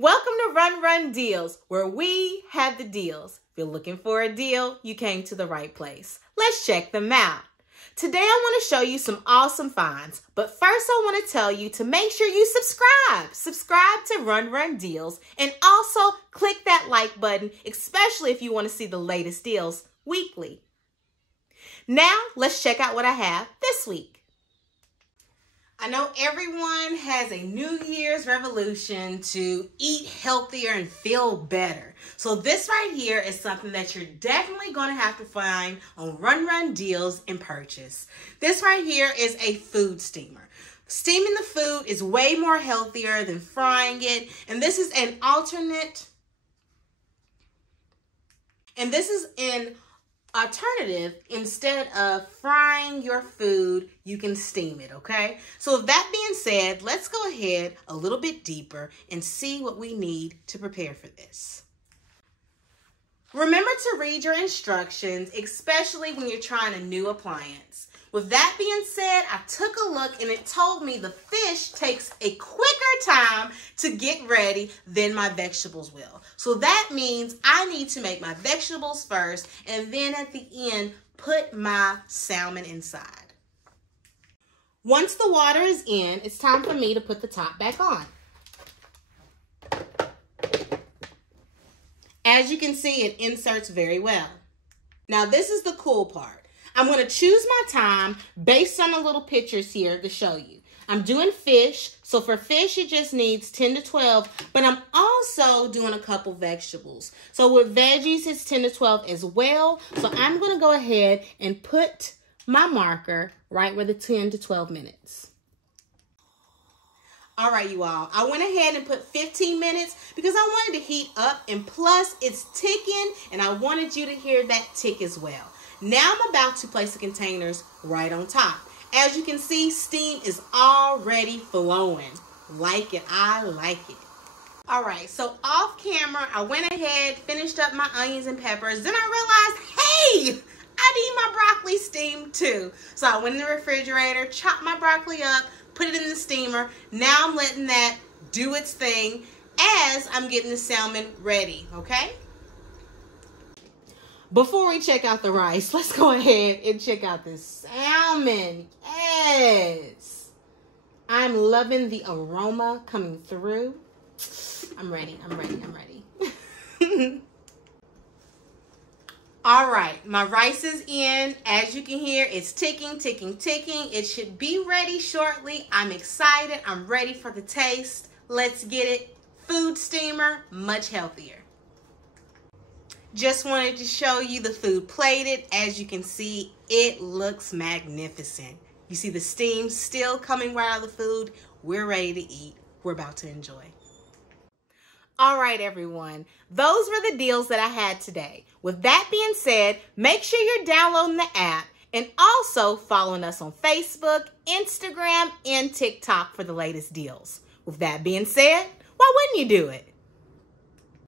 Welcome to Run Deals, where we have the deals. If you're looking for a deal, you came to the right place. Let's check them out. Today I want to show you some awesome finds, but first I want to tell you to make sure you subscribe. Subscribe to Run Deals and also click that like button, especially if you want to see the latest deals weekly. Now let's check out what I have this week. I know everyone has a New Year's resolution to eat healthier and feel better. So this right here is something that you're definitely going to have to find on Run Deals and purchase. This right here is a food steamer. Steaming the food is way more healthier than frying it. And this is an alternative instead of frying your food, you can steam it, okay? So with that being said, let's go ahead a little bit deeper and see what we need to prepare for this. Remember to read your instructions, especially when you're trying a new appliance. With that being said, I took a look and it told me the fish takes a quicker time to get ready than my vegetables will. So that means I need to make my vegetables first and then at the end, put my salmon inside. Once the water is in, it's time for me to put the top back on. As you can see, it inserts very well. Now this is the cool part. I'm going to choose my time based on the little pictures here to show you. I'm doing fish, so for fish it just needs 10 to 12, but I'm also doing a couple vegetables. So with veggies it's 10 to 12 as well, so I'm going to go ahead and put my marker right where the 10 to 12 minutes. All right, you all, I went ahead and put 15 minutes because I wanted to heat up, and plus it's ticking and I wanted you to hear that tick as well. Now I'm about to place the containers right on top. As you can see, steam is already flowing. Like it, I like it. All right, so off camera, I went ahead, finished up my onions and peppers. Then I realized, hey, I need my broccoli steamed too. So I went in the refrigerator, chopped my broccoli up, put it in the steamer. Now I'm letting that do its thing as I'm getting the salmon ready, okay? Before we check out the rice, let's go ahead and check out this salmon. Yes. I'm loving the aroma coming through. I'm ready. All right, my rice is in. As you can hear, it's ticking. It should be ready shortly. I'm excited. I'm ready for the taste. Let's get it. Food steamer, much healthier. Just wanted to show you the food plated. As you can see, it looks magnificent. You see the steam still coming right out of the food. We're ready to eat. We're about to enjoy. All right, everyone. Those were the deals that I had today. With that being said, make sure you're downloading the app and also following us on Facebook, Instagram, and TikTok for the latest deals. With that being said, why wouldn't you do it?